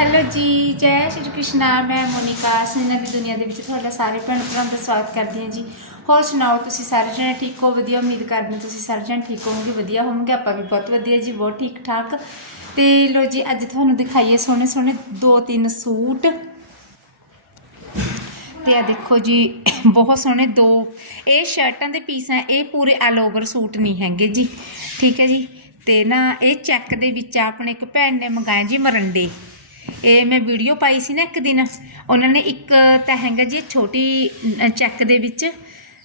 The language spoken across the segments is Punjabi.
ਹੈਲੋ ਜੀ, ਜੈ ਸ਼੍ਰੀ ਕ੍ਰਿਸ਼ਨਾ, ਮੈਂ ਮੋਨਿਕਾ ਸਿਨੇਮਾ ਦੀ ਦੁਨੀਆ ਦੇ ਵਿੱਚ ਤੁਹਾਡਾ ਸਾਰੇ ਭੈਣ ਭਰਾਵਾਂ ਦਾ ਸਵਾਗਤ ਕਰਦੀ ਹਾਂ ਜੀ। ਹੋਰ ਸੁਣਾਓ, ਤੁਸੀਂ ਸਾਰੇ ਜਣੇ ਠੀਕ ਹੋ? ਵਧੀਆ, ਉਮੀਦ ਕਰਦੇ ਹਾਂ ਤੁਸੀਂ ਸਾਰੇ ਜਣੇ ਠੀਕ ਹੋਵੋਗੇ, ਵਧੀਆ ਹੋਵੋਗੇ, ਆਪਾਂ ਵੀ ਬਹੁਤ ਵਧੀਆ ਜੀ, ਬਹੁਤ ਠੀਕ ਠਾਕ ਤੇ ਲੋ ਜੀ, ਅੱਜ ਤੁਹਾਨੂੰ ਦਿਖਾਈਏ ਸੋਹਣੇ ਸੋਹਣੇ ਦੋ ਤਿੰਨ ਸੂਟ। ਤੇ ਆ ਦੇਖੋ ਜੀ, ਬਹੁਤ ਸੋਹਣੇ ਦੋ, ਇਹ ਸ਼ਰਟਾਂ ਦੇ ਪੀਸ ਆ, ਇਹ ਪੂਰੇ ਆਲ ਓਵਰ ਸੂਟ ਨਹੀਂ ਹੈਗੇ ਜੀ। ਠੀਕ ਹੈ ਜੀ, ਤੇ ਨਾ, ਇਹ ਚੈੱਕ ਦੇ ਵਿੱਚ ਆਪਣੇ ਇੱਕ ਭੈਣ ਨੇ ਮੰਗਾਏ ਜੀ, ਮਰੰਡੇ। ਇਹ ਮੈਂ ਵੀਡੀਓ ਪਾਈ ਸੀ ਨਾ ਇੱਕ ਦਿਨ, ਉਹਨਾਂ ਨੇ ਇੱਕ ਤਾਂ ਹੈਗਾ ਜੀ ਛੋਟੀ ਚੈੱਕ ਦੇ ਵਿੱਚ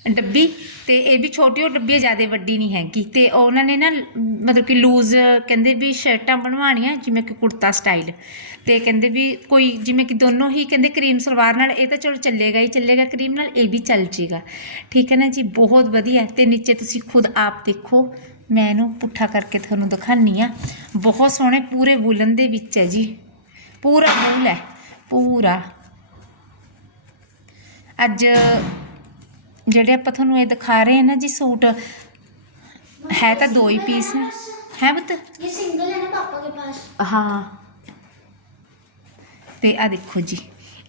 ਡੱਬੀ ਤੇ ਇਹ ਵੀ ਛੋਟੀ, ਉਹ ਡੱਬੀ ਜ਼ਿਆਦਾ ਵੱਡੀ ਨਹੀਂ ਹੈਗੀ ਤੇ ਉਹਨਾਂ ਨੇ ਨਾ ਮਤਲਬ ਕਿ ਲੂਜ਼ ਕਹਿੰਦੇ ਵੀ ਸ਼ਰਟਾਂ ਬਣਵਾਉਣੀਆਂ ਜਿਵੇਂ ਕਿ ਕੁੜਤਾ ਸਟਾਈਲ ਤੇ ਕਹਿੰਦੇ ਵੀ ਕੋਈ ਜਿਵੇਂ ਕਿ ਦੋਨੋਂ ਹੀ ਕਹਿੰਦੇ ਕਰੀਮ ਸਲਵਾਰ ਨਾਲ ਇਹ ਤਾਂ ਚਲੋ ਚੱਲੇਗਾ ਹੀ ਚੱਲੇਗਾ ਕਰੀਮ ਨਾਲ ਇਹ ਵੀ ਚੱਲ ਜੇਗਾ। ਠੀਕ ਹੈ ਨਾ ਜੀ? ਬਹੁਤ ਵਧੀਆ ਤੇ ਨੀਚੇ ਤੁਸੀਂ ਖੁਦ ਆਪ ਦੇਖੋ, ਮੈਂ ਇਹਨੂੰ ਪੁੱਠਾ ਕਰਕੇ ਤੁਹਾਨੂੰ ਦਿਖਾਨੀ ਆ ਬਹੁਤ ਸੋਹਣੇ ਪੂਰੇ ਵੂਲਨ ਦੇ ਵਿੱਚ ਹੈ ਜੀ। ਪੂਰਾ ਵੂਲ ਹੈ ਪੂਰਾ ਅੱਜ ਜਿਹੜੇ ਆਪਾਂ ਤੁਹਾਨੂੰ ਇਹ ਦਿਖਾ ਰਹੇ ਹਾਂ ਨਾ ਜੀ ਸੂਟ ਹੈ ਤਾਂ ਦੋ ਹੀ ਪੀਸ ਹੈ ਹੈ ਬਤ ये सिंगल है ना पापा के पास ਹਾਂ ਤੇ ਆ ਦੇਖੋ ਜੀ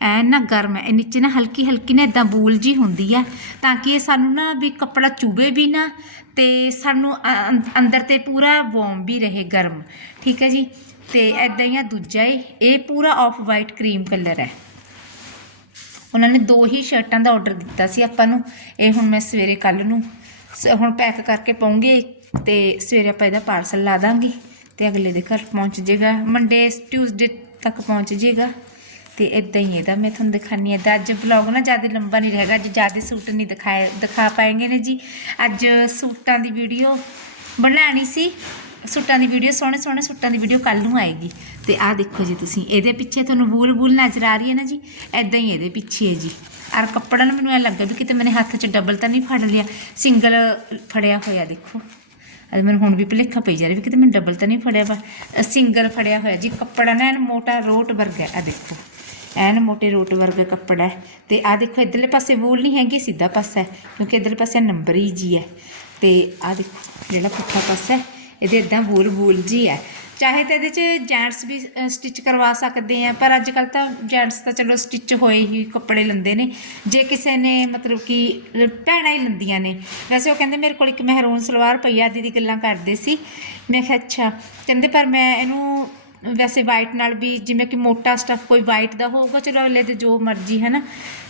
ਐ ਨਾ ਗਰਮ ਹੈ, ਇਹ ਨੀਚੇ ਨਾ ਹਲਕੀ ਹਲਕੀ ਨਾ ਇਦਾਂ ਬੂਲ ਜੀ ਹੁੰਦੀ ਆ, ਤਾਂ ਕਿ ਇਹ ਸਾਨੂੰ ਨਾ ਵੀ ਕੱਪੜਾ ਚੁਭੇ ਵੀ ਨਾ, ਤੇ ਸਾਨੂੰ ਅੰਦਰ ਤੇ ਪੂਰਾ ਵਾਰਮ ਵੀ ਰਹੇ ਗਰਮ। ਠੀਕ ਹੈ ਜੀ? ਤੇ ਐਦਾਂ ਹੀ ਆ ਦੂਜਾ ਏ, ਇਹ ਪੂਰਾ ਆਫ ਵਾਈਟ ਕਰੀਮ ਕਲਰ ਹੈ। ਉਹਨਾਂ ਨੇ ਦੋ ਹੀ ਸ਼ਰਟਾਂ ਦਾ ਆਰਡਰ ਦਿੱਤਾ ਸੀ ਆਪਾਂ ਨੂੰ, ਇਹ ਹੁਣ ਮੈਂ ਸਵੇਰੇ ਕੱਲ ਨੂੰ, ਸ- ਹੁਣ ਪੈਕ ਕਰਕੇ ਪਾਉਂਗੇ, ਤੇ ਸਵੇਰੇ ਆਪਾਂ ਇਹਦਾ ਪਾਰਸਲ ਲਾ ਦਾਂਗੇ, ਤੇ ਅਗਲੇ ਦੇ ਘਰ ਪਹੁੰਚ ਜਾਏਗਾ ਮੰਡੇ ਟਿਊਜ਼ਡੇ ਤੱਕ ਪਹੁੰਚ ਜਾਏਗਾ ਤੇ ਇਦਾਂ ਹੀ ਇਹਦਾ। ਮੈਂ ਤੁਹਾਨੂੰ ਦਿਖਾਨੀ ਹੈ। ਅੱਜ ਵਲੌਗ ਨਾ ਜ਼ਿਆਦਾ ਲੰਬਾ ਨਹੀਂ ਰਹੇਗਾ, ਅੱਜ ਜ਼ਿਆਦਾ ਸੂਟ ਨਹੀਂ ਦਿਖਾਏ, ਦਿਖਾ ਪਾਏਗੇ ਨੇ ਜੀ। ਅੱਜ ਸੂਟਾਂ ਦੀ ਵੀਡੀਓ ਬਣਾਣੀ ਸੀ। ਸੂਟਾਂ ਦੀ ਵੀਡੀਓ, ਸੋਹਣੇ ਸੋਹਣੇ ਸੂਟਾਂ ਦੀ ਵੀਡੀਓ ਕੱਲ ਨੂੰ ਆਏਗੀ। ਤੇ ਆਹ ਦੇਖੋ ਜੀ ਤੁਸੀਂ, ਇਹਦੇ ਪਿੱਛੇ ਤੁਹਾਨੂੰ ਬੂਲ ਬੂਲ ਨਜ਼ਰ ਆ ਰਹੀ ਹੈ ਨਾ ਜੀ? ਐਦਾਂ ਹੀ ਇਹਦੇ ਪਿੱਛੇ ਹੈ ਜੀ। ਔਰ ਕੱਪੜਾ ਨਾ ਮੈਨੂੰ ਐ ਲੱਗਾ ਵੀ ਕਿਤੇ ਮੈਨੇ ਹੱਥ 'ਚ ਡਬਲ ਤਾਂ ਨਹੀਂ ਫੜ ਲਿਆ। ਸਿੰਗਲ ਫੜਿਆ ਹੋਇਆ ਦੇਖੋ। ਅੱਜ ਮੈਨੂੰ ਹੁਣ ਵੀ ਭੁਲੇਖਾ ਪਈ ਜਾ ਰਿਹਾ ਵੀ ਕਿਤੇ ਮੈਂ ਡਬਲ ਤਾਂ ਨਹੀਂ ਫੜਿਆ ਵਾ। ਸਿੰਗਲ ਫੜਿਆ ਹੋਇਆ ਜੀ ਕੱਪੜਾ ਨਾ ਐਨ ਮੋਟਾ ਰੋਟ ਵਰਗਾ ਆ ਦੇਖੋ। ਐਨ ਮੋਟੇ ਰੋਟ ਵਰਗਾ ਕੱਪੜਾ ਹੈ। ਤੇ ਆ ਦੇਖੋ, ਇਧਰਲੇ ਪਾਸੇ ਵੂਲ ਨਹੀਂ ਹੈਗੀ, ਸਿੱਧਾ ਪਾਸਾ ਹੈ, ਕਿਉਂਕਿ ਇਧਰਲੇ ਪਾਸੇ ਨੰਬਰ ਹੀ ਜੀ ਹੈ। ਤੇ ਆ ਦੇਖੋ, ਜਿਹੜਾ ਪੁੱਠਾ ਪਾਸਾ ਹੈ, ਇਹਦੇ ਇਦਾਂ ਵੂਲ ਵੂਲ ਜੀ ਹੈ। ਚਾਹੇ ਤਾਂ ਇਹਦੇ 'ਚ ਜੈਂਟਸ ਵੀ ਸਟਿਚ ਕਰਵਾ ਸਕਦੇ ਆ, ਪਰ ਅੱਜ ਕੱਲ ਤਾਂ ਜੈਂਟਸ ਤਾਂ ਚਲੋ ਸਟਿਚ ਹੋਏ ਹੀ ਕੱਪੜੇ ਲੈਂਦੇ ਨੇ। ਜੇ ਕਿਸੇ ਨੇ ਮਤਲਬ ਕਿ ਭੈਣਾਂ ਹੀ ਲੈਂਦੀਆਂ ਨੇ। ਵੈਸੇ ਉਹ ਕਹਿੰਦੇ, ਮੇਰੇ ਕੋਲ ਇੱਕ ਮਹਿਰੂਨ ਸਲਵਾਰ ਪਈ ਆ ਦੀਦੀ ਗੱਲਾਂ ਕਰਦੇ ਸੀ। ਮੈਂ ਕਿਹਾ, ਅੱਛਾ। ਕਹਿੰਦੇ, ਪਰ ਮੈਂ ਇਹਨੂੰ ਵੈਸੇ ਵਾਈਟ ਨਾਲ ਵੀ ਜਿਵੇਂ ਕਿ ਮੋਟਾ ਸਟਫ ਕੋਈ ਵਾਈਟ ਦਾ ਹੋਊਗਾ, ਚਲੋ ਅਗਲੇ ਦੇ ਜੋ ਮਰਜ਼ੀ ਹੈ ਨਾ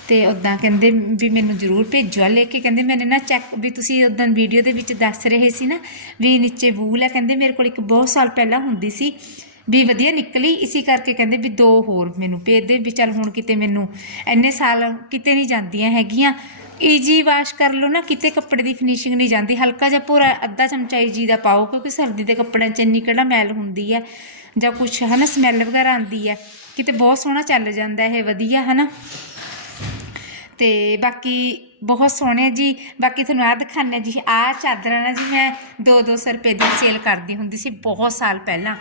ਤੇ ਉਦਾਂ ਕਹਿੰਦੇ ਵੀ ਮੈਨੂੰ ਜ਼ਰੂਰ ਭੇਜੋ ਲੈ ਕੇ। ਕਹਿੰਦੇ ਮੈਨੇ ਨਾ ਚੈੱਕ ਵੀ ਤੁਸੀਂ ਉਦਾਂ ਵੀਡੀਓ ਦੇ ਵਿੱਚ ਦੱਸ ਰਹੇ ਸੀ ਨਾ ਵੀ ਨੀਚੇ ਵੂਲ ਹੈ ਕਹਿੰਦੇ ਮੇਰੇ ਕੋਲ ਇੱਕ ਬਹੁਤ ਸਾਲ ਪਹਿਲਾਂ ਹੁੰਦੀ ਸੀ, ਵੀ ਵਧੀਆ ਨਿਕਲੀ। ਇਸੇ ਕਰਕੇ ਕਹਿੰਦੇ ਵੀ ਦੋ ਹੋਰ ਮੈਨੂੰ ਭੇਜ ਦੇ। ਵੀ ਚੱਲ ਹੁਣ ਕਿਤੇ ਮੈਨੂੰ ਇੰਨੇ ਸਾਲ ਕਿਤੇ ਨਹੀਂ ਜਾਂਦੀਆਂ ਹੈਗੀਆਂ। ਈਜੀ ਵਾਸ਼ ਕਰ ਲਓ ਨਾ, ਕਿਤੇ ਕੱਪੜੇ ਦੀ ਫਿਨਿਸ਼ਿੰਗ ਨਹੀਂ ਜਾਂਦੀ। ਹਲਕਾ ਜਿਹਾ ਭੋਰਾ, ਅੱਧਾ ਚਮਚਾ ਈਜੀ ਦਾ ਪਾਓ, ਕਿਉਂਕਿ ਸਰਦੀ ਦੇ ਕੱਪੜਿਆਂ 'ਚ ਇੰਨੀ ਕਿਹੜਾ ਮੈਲ ਹੁੰਦੀ ਹੈ, ਜਾਂ ਕੁਛ, ਹਨਾ ਸਮੈਲ ਵਗੈਰਾ ਆਉਂਦੀ ਹੈ। ਕਿਤੇ ਬਹੁਤ ਸੋਹਣਾ ਚੱਲ ਜਾਂਦਾ ਇਹ, ਵਧੀਆ, ਹਨਾ। ਤੇ ਬਾਕੀ ਬਹੁਤ ਸੋਹਣੇ ਜੀ। ਬਾਕੀ ਤੁਹਾਨੂੰ ਆਹ ਦਿਖਾਉਂਦੇ ਜੀ, ਆਹ ਚਾਦਰਾਂ ਨਾ ਜੀ ਮੈਂ 2-200 ਰੁਪਏ ਦੀ ਸੇਲ ਕਰਦੀ ਹੁੰਦੀ ਸੀ ਬਹੁਤ ਸਾਲ ਪਹਿਲਾਂ।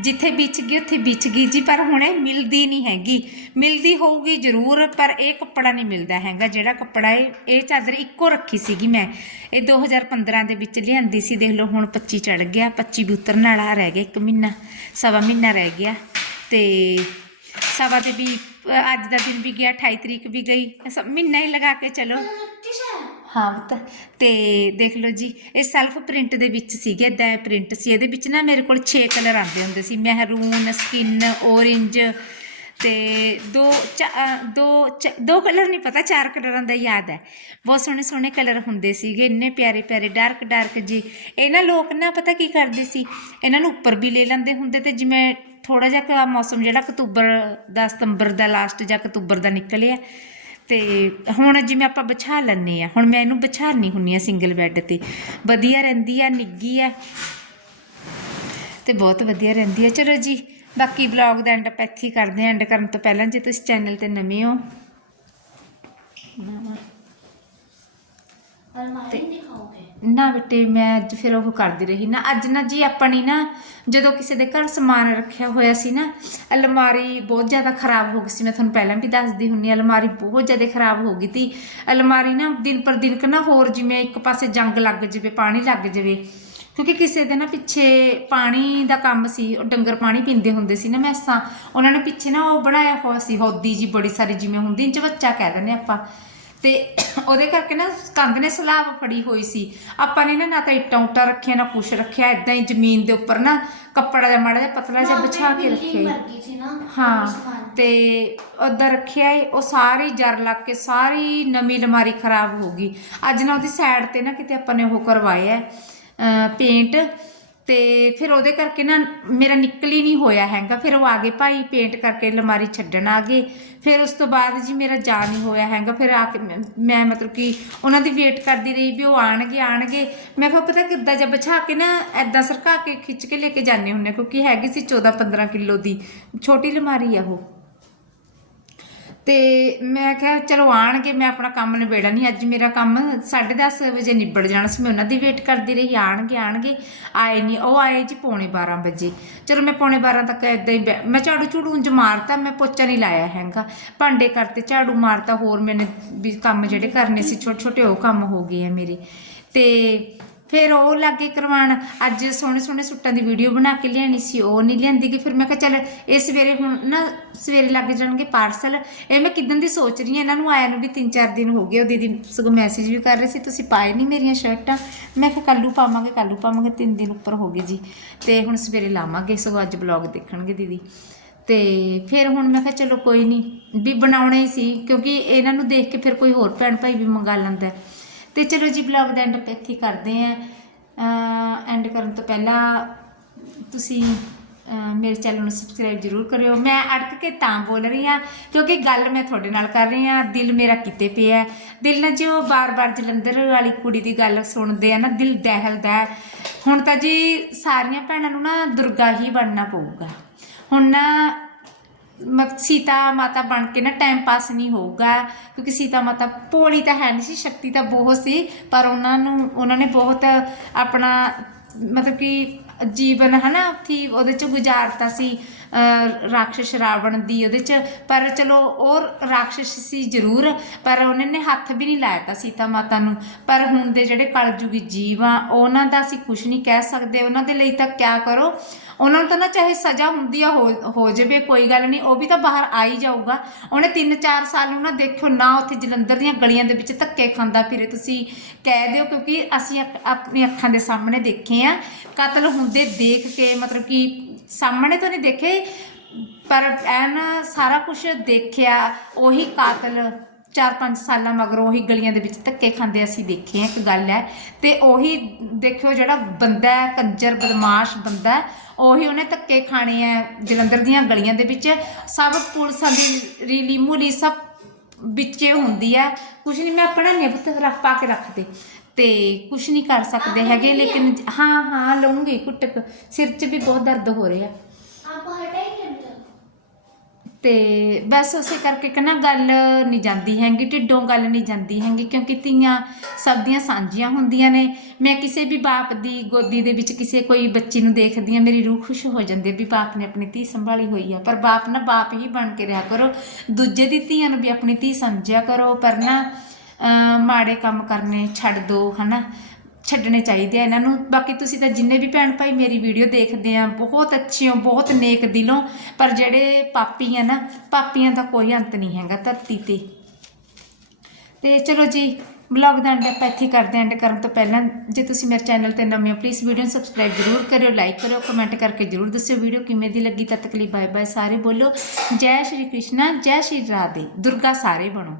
ਜਿੱਥੇ ਵਿਚ ਗਈ, ਉੱਥੇ ਵਿਚ ਗਈ ਜੀ, ਪਰ ਹੁਣ ਇਹ ਮਿਲਦੀ ਨਹੀਂ ਹੈਗੀ। ਮਿਲਦੀ ਹੋਊਗੀ ਜ਼ਰੂਰ, ਪਰ ਇਹ ਕੱਪੜਾ ਨਹੀਂ ਮਿਲਦਾ ਹੈਗਾ। ਜਿਹੜਾ ਕੱਪੜਾ ਇਹ ਇਹ ਚਾਦਰ ਇੱਕੋ ਰੱਖੀ ਸੀਗੀ ਮੈਂ। ਇਹ 2015 ਦੇ ਵਿੱਚ ਲਿਆਂਦੀ ਸੀ, ਦੇਖ ਲਓ ਹੁਣ 25 ਚੜ ਗਿਆ 25 ਵੀ ਉਤਰਨ ਵਾਲਾ ਰਹਿ ਗਿਆ ਇੱਕ ਮਹੀਨਾ, ਸਵਾ ਮਹੀਨਾ ਰਹਿ ਗਿਆ। ਤੇ ਸਵਾ ਦੇ ਵੀ ਅੱਜ ਦਾ ਦਿਨ ਵੀ ਗਿਆ 28 ਤਰੀਕ ਵੀ ਗਈ। ਸਭ ਮਹੀਨਾ ਹੀ ਲਗਾ ਕੇ ਚਲੋ। ਹਾਂ ਬਤਾ ਤੇ ਦੇਖ ਲਓ ਜੀ, ਇਹ ਸੈਲਫ ਪ੍ਰਿੰਟ ਦੇ ਵਿੱਚ ਸੀਗੇ ਦਾ ਪ੍ਰਿੰਟ ਸੀ। ਇਹਦੇ ਵਿੱਚ ਨਾ ਮੇਰੇ ਕੋਲ 6 ਕਲਰ ਆਉਂਦੇ ਹੁੰਦੇ ਸੀ। ਮਹਿਰੂਨ ਸਕਿਨ ਔਰੇਂਜ ਤੇ ਦੋ ਦੋ ਦੋ ਕਲਰ ਨਹੀਂ ਪਤਾ, ਚਾਰ ਕਲਰਾਂ ਦਾ ਯਾਦ ਹੈ। ਬਹੁਤ ਸੋਹਣੇ ਸੋਹਣੇ ਕਲਰ ਹੁੰਦੇ ਸੀਗੇ, ਇੰਨੇ ਪਿਆਰੇ ਪਿਆਰੇ ਡਾਰਕ ਡਾਰਕ ਜੀ। ਇਹਨਾਂ ਲੋਕ ਨਾ ਪਤਾ ਕੀ ਕਰਦੇ ਸੀ? ਇਹਨਾਂ ਨੂੰ ਉੱਪਰ ਵੀ ਲੈ ਲੈਂਦੇ ਹੁੰਦੇ ਤੇ ਜਿਵੇਂ ਥੋੜਾ ਜਿਹਾ ਮੌਸਮ ਜਿਹੜਾ ਅਕਤੂਬਰ ਦਾ ਸਤੰਬਰ ਦਾ ਲਾਸਟ ਜਾਂ ਅਕਤੂਬਰ ਦਾ ਨਿਕਲਿਆ। ਤੇ ਹੁਣ ਜਿਵੇਂ ਆਪਾਂ ਵਿਛਾ ਲੈਨੇ ਆ ਹੁਣ ਮੈਂ ਇਹਨੂੰ ਵਿਛਾਣੀ ਹੁੰਨੀ ਆ ਸਿੰਗਲ ਬੈੱਡ ਤੇ। ਵਧੀਆ ਰਹਿੰਦੀ ਆ ਨਿੱਗੀ ਆ। ਤੇ ਬਹੁਤ ਵਧੀਆ ਰਹਿੰਦੀ ਆ। ਚਲੋ ਜੀ ਬਾਕੀ ਵਲੌਗ ਦਾ ਐਂਡ ਆਪਾਂ ਇੱਥੇ ਕਰਦੇ ਆ ਐਂਡ ਕਰਨ ਤੋਂ ਪਹਿਲਾਂ ਜੇ ਤੁਸੀਂ ਚੈਨਲ ਤੇ ਨਵੇਂ ਹੋ। ਅਲਮਾਰੀ ਦਿਖਾਓਗੇ? ਨਾ ਬੇਟੇ ਮੈਂ ਅੱਜ ਫਿਰ ਉਹ ਕਰਦੀ ਰਹੀ ਨਾ। ਅੱਜ ਨਾ ਜੀ ਆਪਣੀ ਨਾ ਜਦੋਂ ਕਿਸੇ ਦੇ ਘਰ ਸਮਾਨ ਰੱਖਿਆ ਹੋਇਆ ਸੀ ਨਾ ਅਲਮਾਰੀ ਬਹੁਤ ਜ਼ਿਆਦਾ ਖਰਾਬ ਹੋ ਗਈ ਸੀ। ਮੈਂ ਤੁਹਾਨੂੰ ਪਹਿਲਾਂ ਵੀ ਦੱਸਦੀ ਹੁੰਨੀ ਹਾਂ, ਅਲਮਾਰੀ ਬਹੁਤ ਜ਼ਿਆਦਾ ਖਰਾਬ ਹੋ ਗਈ ਤੀ। ਅਲਮਾਰੀ ਨਾ ਦਿਨ ਪਰ ਦਿਨ ਨਾ ਹੋਰ ਜਿਵੇਂ ਇੱਕ ਪਾਸੇ ਜੰਗ ਲੱਗ ਜਾਵੇ ਪਾਣੀ ਲੱਗ ਜਾਵੇ। ਕਿਉਂਕਿ ਕਿਸੇ ਦੇ ਨਾ ਪਿੱਛੇ ਪਾਣੀ ਦਾ ਕੰਮ ਸੀ ਉਹ ਡੰਗਰ ਪਾਣੀ ਪੀਂਦੇ ਹੁੰਦੇ ਸੀ ਨਾ ਮੈਸਾਂ। ਉਹਨਾਂ ਨੇ ਪਿੱਛੇ ਨਾ ਉਹ ਬਣਾਇਆ ਹੋਇਆ ਸੀ ਹੌਦੀ ਜੀ ਬੜੀ ਸਾਰੀ ਜਿਵੇਂ ਹੁੰਦੀ ਇੰਚ ਬੱਚਾ ਕਹਿ ਦਿੰਦੇ ਆਪਾਂ। ਤੇ ਉਹਦੇ ਕਰਕੇ ਨਾ ਕੰਧ ਨੇ ਸਲਾਬ ਫੜੀ ਹੋਈ ਸੀ। ਆਪਾਂ ਨੇ ਨਾ ਨਾ ਤਾਂ ਇੱਟਾਂ ਉੱਟਾਂ ਰੱਖਿਆ ਨਾ ਕੁਛ ਰੱਖਿਆ ਇਦਾਂ ਹੀ ਜ਼ਮੀਨ ਦੇ ਉੱਪਰ ਨਾ ਕੱਪੜਾ ਜਿਹਾ ਮਾੜਾ ਜਿਹਾ ਪਤਲਾ ਜਿਹਾ ਵਿਛਾ ਕੇ ਰੱਖਿਆ ਸੀ ਹਾਂ। ਤੇ ਉਧਰ ਰੱਖਿਆ ਏ ਉਹ ਸਾਰੀ ਜਰ ਲੱਗ ਕੇ ਸਾਰੀ ਨਵੀਂ ਅਲਮਾਰੀ ਖਰਾਬ ਹੋ ਗਈ। ਅੱਜ ਨਾ ਉਹਦੀ ਸਾਈਡ ਤੇ ਨਾ ਕਿਤੇ ਆਪਾਂ ਨੇ ਉਹ ਕਰਵਾਇਆ ਪੇਂਟ ਤੇ ਫਿਰ ਉਹਦੇ ਕਰਕੇ ਨਾ ਮੇਰਾ ਨਿਕਲ ਹੀ ਨਹੀਂ ਹੋਇਆ ਹੈਗਾ। ਫਿਰ ਉਹ ਆ ਗਏ ਭਾਈ ਪੇਂਟ ਕਰਕੇ ਅਲਮਾਰੀ ਛੱਡਣ ਆ ਗਏ। ਫਿਰ ਉਸ ਤੋਂ ਬਾਅਦ ਜੀ ਮੇਰਾ ਜਾ ਨਹੀਂ ਹੋਇਆ ਹੈਗਾ। ਫਿਰ ਆ ਕੇ ਮੈਂ- ਮੈਂ ਮਤਲਬ ਕਿ ਉਹਨਾਂ ਦੀ ਵੇਟ ਕਰਦੀ ਰਹੀ ਵੀ ਉਹ ਆਣਗੇ ਆਣਗੇ ਮੈਂ ਕਿਹਾ, ਪਤਾ ਕਿੱਦਾਂ ਜਿਹਾ ਬਿਛਾ ਕੇ ਨਾ ਐਦਾਂ ਸਰਕਾ ਕੇ ਖਿੱਚ ਕੇ ਲੈ ਕੇ ਜਾਂਦੇ ਹੁੰਨੇ ਕਿਉਂਕਿ ਹੈਗੀ ਸੀ 14 15 ਕਿਲੋ ਦੀ। ਛੋਟੀ ਅਲਮਾਰੀ ਆ ਉਹ। ਤੇ ਮੈਂ ਕਿਹਾ ਚਲੋ ਆਣਗੇ, ਮੈਂ ਆਪਣਾ ਕੰਮ ਨਿਬੇੜਾ ਨਹੀਂ ਅੱਜ ਮੇਰਾ ਕੰਮ 10:30 ਵਜੇ ਨਿਬੜ ਜਾਣਾ ਸੀ। ਮੈਂ ਉਹਨਾਂ ਦੀ ਵੇਟ ਕਰਦੀ ਰਹੀ। ਆਣਗੇ ਆਣਗੇ। ਆਏ ਨਹੀਂ ਉਹ ਆਏ ਜੀ ਪੌਣੇ 12 ਵਜੇ। ਚਲੋ ਮੈਂ ਪੌਣੇ 12 ਤੱਕ ਇਦਾਂ ਹੀ ਬੈ- ਮੈਂ ਝਾੜੂ ਝੂੜੂ ਉਂਝ ਮਾਰਤਾ, ਮੈਂ ਪੋਚਾ ਨਹੀਂ ਲਾਇਆ ਹੈਗਾ। ਭਾਂਡੇ ਕਰਤੇ, ਝਾੜੂ ਮਾਰਤਾ। ਹੋਰ ਮੈਨੇ ਵੀ ਕੰਮ ਜਿਹੜੇ ਕਰਨੇ ਸੀ ਛੋਟੇ ਛੋਟੇ ਉਹ ਕੰਮ ਹੋ ਗਏ ਆ ਮੇਰੇ। ਤੇ ਫਿਰ ਉਹ ਲੱਗੇ ਕਰਵਾਉਣ। ਅੱਜ ਸੋਹਣੇ ਸੋਹਣੇ ਸੂਟਾਂ ਦੀ ਵੀਡੀਓ ਬਣਾ ਕੇ ਲਿਆਣੀ ਸੀ, ਉਹ ਨਹੀਂ ਲਿਆਂਦੀ ਗਈ। ਫਿਰ ਮੈਂ ਕਿਹਾ, ਚੱਲ ਇਹ ਸਵੇਰੇ ਹੁਣ ਨਾ ਸਵੇਰੇ ਲੱਗ ਜਾਣਗੇ ਪਾਰਸਲ। ਇਹ ਮੈਂ ਕਿਦਾਂ ਦੀ ਸੋਚ ਰਹੀ ਹਾਂ, ਇਹਨਾਂ ਨੂੰ ਆਇਆ ਨੂੰ ਵੀ 3-4 ਦਿਨ ਹੋ ਗਏ, ਉਹ ਦੀਦੀ ਸਗੋਂ ਮੈਸੇਜ ਵੀ ਕਰ ਰਹੇ ਸੀ, ਤੁਸੀਂ ਪਾਏ ਨਹੀਂ ਮੇਰੀਆਂ ਸ਼ਰਟਾਂ? ਮੈਂ ਕਿਹਾ ਕੱਲੂ ਪਾਵਾਂਗੇ ਕੱਲੂ ਪਾਵਾਂਗੇ 3 ਦਿਨ ਉੱਪਰ ਹੋ ਗਏ ਜੀ। ਤੇ ਹੁਣ ਸਵੇਰੇ ਲਾਵਾਂਗੇ, ਸਗੋਂ ਅੱਜ ਬਲੌਗ ਦੇਖਣਗੇ ਦੀਦੀ। ਤੇ ਫਿਰ ਹੁਣ ਮੈਂ ਕਿਹਾ, ਚਲੋ ਕੋਈ ਨਹੀਂ, ਵੀ ਬਣਾਉਣਾ ਹੀ ਸੀ, ਕਿਉਂਕਿ ਇਹਨਾਂ ਨੂੰ ਦੇਖ ਕੇ ਫਿਰ ਕੋਈ ਹੋਰ ਭੈਣ ਭਾਈ ਵੀ ਮੰਗਾ ਲੈਂਦਾ ਤੇ ਚਲੋ ਜੀ ਬਲੌਗ ਦਾ ਐਂਡ ਇੱਥੇ ਕਰਦੇ ਆਂ ਐਂਡ ਕਰਨ ਤੋਂ ਪਹਿਲਾਂ ਤੁਸੀਂ ਮੇਰੇ ਚੈਨਲ ਨੂੰ ਸਬਸਕ੍ਰਾਈਬ ਜ਼ਰੂਰ ਕਰਿਓ। ਮੈਂ ਅੜਕ ਕੇ ਤਾਂ ਬੋਲ ਰਹੀ ਹਾਂ, ਕਿਉਂਕਿ ਗੱਲ ਮੈਂ ਤੁਹਾਡੇ ਨਾਲ ਕਰ ਰਹੀ ਹਾਂ। ਦਿਲ ਮੇਰਾ ਕਿਤੇ ਪਿਆ ਹੈ। ਦਿਲ ਨਾ ਜੋ ਬਾਰ-ਬਾਰ ਜਲੰਧਰ ਵਾਲੀ ਕੁੜੀ ਦੀ ਗੱਲ ਸੁਣਦੇ ਆ ਨਾ, ਦਿਲ ਦਹਿਲਦਾ ਹੁਣ ਤਾਂ ਜੀ ਸਾਰੀਆਂ ਭੈਣਾਂ ਨੂੰ ਨਾ ਦੁਰਗਾ ਹੀ ਬਣਨਾ ਪਊਗਾ। ਹੁਣ ਨਾ ਮਤ ਸੀਤਾ ਮਾਤਾ ਬਣ ਕੇ ਨਾ ਟਾਈਮ ਪਾਸ ਨਹੀਂ ਹੋਊਗਾ, ਕਿਉਂਕਿ ਸੀਤਾ ਮਾਤਾ ਭੋਲੀ ਤਾਂ ਹੈ ਨਹੀਂ ਸੀ, ਸ਼ਕਤੀ ਤਾਂ ਬਹੁਤ ਸੀ, ਪਰ ਉਹਨਾਂ ਨੂੰ, ਉਹਨਾਂ ਨੇ ਬਹੁਤ ਆਪਣਾ ਮਤਲਬ ਕਿ ਜੀਵਨ ਹਨਾ ਥੀ ਉਹਦੇ ਚ ਗੁਜ਼ਾਰਤਾ ਸੀ। ਰਾਖਸ਼ ਰਾਵਣ ਦੀ ਉਹਦੇ ਚ, ਪਰ ਚਲੋ ਉਹ ਰਾਖਸ਼ ਸੀ ਜ਼ਰੂਰ, ਪਰ ਉਹਨੇ ਨੇ ਹੱਥ ਵੀ ਨਹੀਂ ਲਾਇਆ ਤਾ ਸੀਤਾ ਮਾਤਾ ਨੂੰ। ਪਰ ਹੁਣ ਦੇ ਜਿਹੜੇ ਕਲਯੁਗੀ ਜੀਵ ਆ, ਉਹਨਾਂ ਦਾ ਅਸੀਂ ਕੁਝ ਨਹੀਂ ਕਹਿ ਸਕਦੇ। ਉਹਨਾਂ ਦੇ ਲਈ ਤਾਂ ਕਿਆ ਕਰੋ? ਉਹਨਾਂ ਨੂੰ ਤਾਂ ਨਾ ਚਾਹੇ ਸਜ਼ਾ ਹੁੰਦੀ ਆ, ਹੋ ਹੋ ਜਾਵੇ, ਕੋਈ ਗੱਲ ਨਹੀਂ, ਉਹ ਵੀ ਤਾਂ ਬਾਹਰ ਆ ਹੀ ਜਾਊਗਾ। ਉਹਨੇ 3-4 ਸਾਲ ਨੂੰ ਨਾ ਦੇਖਿਓ, ਨਾ ਉੱਥੇ ਜਲੰਧਰ ਦੀਆਂ ਗਲੀਆਂ ਦੇ ਵਿੱਚ ਧੱਕੇ ਖਾਂਦਾ ਫਿਰੇ। ਤੁਸੀਂ ਕਹਿ ਦਿਓ, ਕਿਉਂਕਿ ਅਸੀਂ ਅੱਖ- ਆਪਣੀ ਅੱਖਾਂ ਦੇ ਸਾਹਮਣੇ ਦੇਖੇ ਆ। ਕਤਲ ਹੁੰਦੇ ਦੇਖ ਕੇ, ਮਤਲਬ ਕਿ ਸਾਹਮਣੇ ਤੋਂ ਨਹੀਂ ਦੇਖੇ ਪਰ ਐਨ ਸਾਰਾ ਕੁਝ ਦੇਖਿਆ ਉਹੀ ਕਾਤਲ 4-5 ਸਾਲਾਂ ਮਗਰੋਂ ਉਹੀ ਗਲੀਆਂ ਦੇ ਵਿੱਚ ਧੱਕੇ ਖਾਂਦੇ ਅਸੀਂ ਦੇਖੇ ਆ ਇੱਕ ਗੱਲ ਹੈ। ਤੇ ਉਹੀ ਦੇਖਿਓ ਜਿਹੜਾ ਬੰਦਾ ਹੈ ਕੰਜਰ ਬਦਮਾਸ਼ ਬੰਦਾ ਹੈ, ਉਹੀ ਉਹਨੇ ਧੱਕੇ ਖਾਣੇ ਆ ਜਲੰਧਰ ਦੀਆਂ ਗਲੀਆਂ ਦੇ ਵਿੱਚ। ਸਭ ਪੁਲਿਸਾਂ ਦੀ ਰੀਲੀ ਮੂਲੀ ਸਭ ਵਿੱਚੇ ਹੁੰਦੀ ਹੈ। ਕੁਛ ਨਹੀਂ ਮੈਂ ਆਪਣਾ ਨਿਬਤ ਰੱਖ ਪਾ ਕੇ ਰੱਖਦੇ ਤੇ ਕੁਛ ਨਹੀਂ ਕਰ ਸਕਦੇ ਹੈਗੇ ਲੇਕਿਨ ਹਾਂ ਹਾਂ ਲਊਂਗੀ ਕੁੱਟਕ ਸਿਰ 'ਚ ਵੀ ਬਹੁਤ ਦਰਦ ਹੋ ਰਿਹਾ आप हटाएंगे हम लोग ਤੇ ਬਸ ਉਸੇ ਕਰਕੇ ਕਹਿੰਦਾ ਗੱਲ ਨਹੀਂ ਜਾਂਦੀ ਹੈਗੀ ਢਿੱਡੋਂ ਗੱਲ ਨਹੀਂ ਜਾਂਦੀ ਹੈਗੀ ਕਿਉਂਕਿ ਧੀਆਂ ਸਭ ਦੀਆਂ ਸਾਂਝੀਆਂ ਹੁੰਦੀਆਂ ਨੇ ਮੈਂ ਕਿਸੇ ਵੀ ਬਾਪ ਦੀ ਗੋਦੀ ਦੇ ਵਿੱਚ ਕਿਸੇ ਕੋਈ ਬੱਚੀ ਨੂੰ ਦੇਖਦੀ ਹਾਂ ਮੇਰੀ ਰੂਹ ਖੁਸ਼ ਹੋ ਜਾਂਦੀ ਹੈ ਵੀ ਬਾਪ ਨੇ ਆਪਣੀ ਧੀ ਸੰਭਾਲੀ ਹੋਈ ਆ ਪਰ ਬਾਪ ਨਾ ਬਾਪ ਹੀ ਬਣ ਕੇ ਰਿਹਾ ਕਰੋ ਦੂਜੇ ਦੀ ਧੀਆਂ ਨੂੰ ਵੀ ਆਪਣੀ ਧੀ ਸਮਝਿਆ ਕਰੋ ਪਰ ਨਾ ਅਹ ਮਾੜੇ ਕੰਮ ਕਰਨੇ ਛੱਡ ਦਿਓ ਹਨਾ? ਛੱਡਣੇ ਚਾਹੀਦੇ ਆ ਇਹਨਾਂ ਨੂੰ। ਬਾਕੀ ਤੁਸੀਂ ਤਾਂ ਜਿੰਨੇ ਵੀ ਭੈਣ ਭਾਈ ਮੇਰੀ ਵੀਡੀਓ ਦੇਖਦੇ ਆ, ਬਹੁਤ ਅੱਛੇ ਹੋ, ਬਹੁਤ ਨੇਕ ਦਿਲੋਂ। ਪਰ ਜਿਹੜੇ ਪਾਪੀ ਆ ਨਾ, ਪਾਪੀਆਂ ਦਾ ਕੋਈ ਅੰਤ ਨਹੀਂ ਹੈਗਾ ਧਰਤੀ ਤੇ। ਤੇ ਚਲੋ ਜੀ ਬਲੌਗ ਦਾ ਐਂਡ ਆਪਾਂ ਇੱਥੇ ਕਰਦੇ ਐਂਡ ਕਰਨ ਤੋਂ ਪਹਿਲਾਂ ਜੇ ਤੁਸੀਂ ਮੇਰੇ ਚੈਨਲ ਤੇ ਨਵੇਂ ਹੋ ਪਲੀਜ਼ ਵੀਡੀਓ ਨੂੰ ਸਬਸਕ੍ਰਾਈਬ ਜ਼ਰੂਰ ਕਰਿਓ ਲਾਈਕ ਕਰਿਓ ਕਮੈਂਟ ਕਰਕੇ ਜ਼ਰੂਰ ਦੱਸਿਓ ਵੀਡੀਓ ਕਿਵੇਂ ਦੀ ਲੱਗੀ ਤਦ ਤੱਕ ਲਈ ਬਾਏ ਬਾਏ ਸਾਰੇ ਬੋਲੋ। ਜੈ ਸ਼੍ਰੀ ਕ੍ਰਿਸ਼ਨਾ, ਜੈ ਸ਼੍ਰੀ ਰਾਧੇ, ਦੁਰਗਾ ਸਾਰੇ ਬਣੋ।